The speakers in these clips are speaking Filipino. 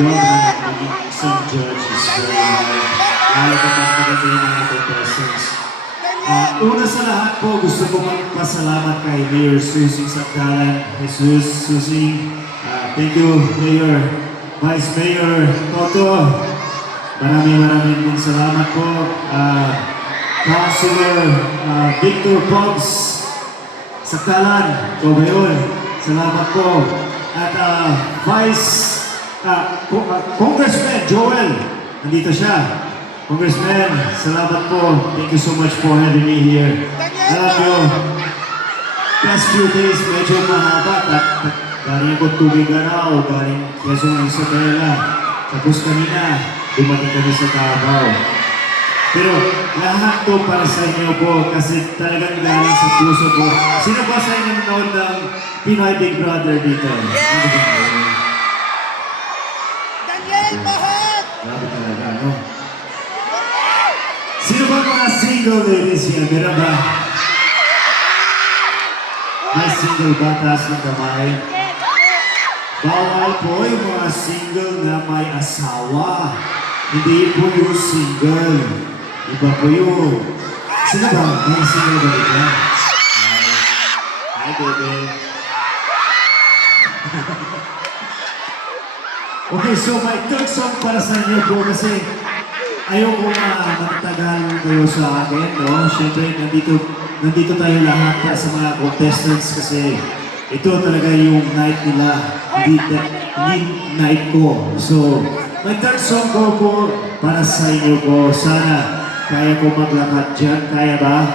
job na maging isang judge is very hard. Lalo kapag maganda yung mga contestants. Una sa lahat po, gusto ko magpasalamat kay Mayor Susie Sakdalan. Jesus, Susie, thank you, Mayor. Vice Mayor Toto, maraming pong salamat po. Councilor Victor Pogs Sakdalan, Tobayon, salamat po. At Congressman Joel, nandito siya. Congressman, salamat po. Thank you so much for having me here. Alam nyo, past few days medyo mahaba. Galing ako Tubig-Araw, galing Quezon Isabela. Tapos kanina, dumating kami sa Davao. Pero lahat to para sa inyo po kasi talagang galing sa puso ko. Sino ba sa inyo nanood ng Pinoy Big Brother dito? Daniel Mahal! Grabe talaga, no? Sino ba mga single ladies here? Meron ba? May single ba? Taas ng kamay. Bawal po yung mga single na may asawa. Hindi po yung single. Iba po yun. Sino ba? Mga single ba dito? Hi, baby. Okay, so my third song para sa inyo po kasi ayoko na magtagal kayo sa akin, no? Siyempre, nandito tayo lahat para sa mga contestants kasi ito talaga yung night nila, hindi night ko. So, my third song ko po para sa inyo po. Sana kaya ko maglakad dyan. Kaya ba?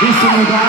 Gusto mo ba?